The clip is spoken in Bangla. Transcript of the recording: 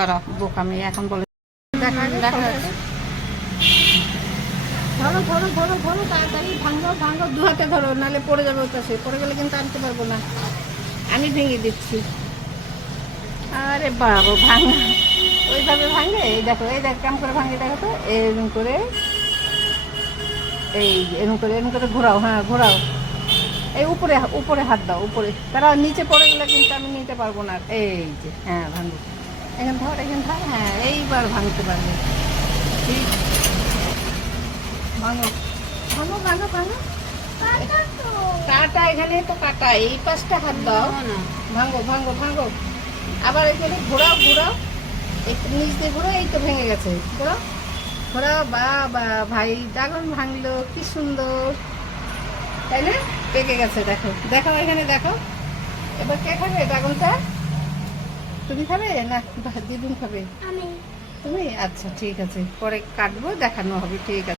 খারাপ বোকামি এখন বলে দেখা দেখা যাচ্ছে। ধরো ধরো ধরো ধরো তাড়াতাড়ি ভাঙো ভাঙো, দু হাতে ধরো, নাহলে পড়ে যাবে ওর কাছে, পড়ে গেলে কিন্তু আনতে পারবো না। আমি ভেঙে দিচ্ছি। আরে বাবা ভাঙা ওইভাবে ভাঙে, এই দেখো এই দেখ কেমন করে ভাঙে, দেখো তো এরকম করে, এই এরকম করে ঘোরাও, হ্যাঁ ঘোরাও, এই উপরে উপরে হাত দাও উপরে, তারা নিচে পড়ে গেলে কিন্তু আমি নিতে পারবো না। এই যে হ্যাঁ ভাঙো, এখানে ধর এখানে ধর, হ্যাঁ এইবার ভাঙতে পারবে। ঠিক, ভাঙো ভাঙো ভাঙো ভাঙো, কাটা এখানে তো কাটা, এই পাশটা হাত দাও, ভাঙো ভাঙো ভাঙো, আবার এখানে ঘোরাও ঘোরাও, একটু নিচ দিয়ে ঘোরাও, এই তো ভেঙে গেছে, ঘোরাও ঘোরাও, বা বা ভাই ড্রাগন ভাঙলো, কি সুন্দর তাই না, পেকে গেছে, দেখো দেখো এখানে দেখো। এবার কে খাবে ড্রাগনটা? তুমি খাবে না দিদুন খাবে? তুমি? আচ্ছা ঠিক আছে, পরে কাটবো, দেখানো হবে, ঠিক আছে।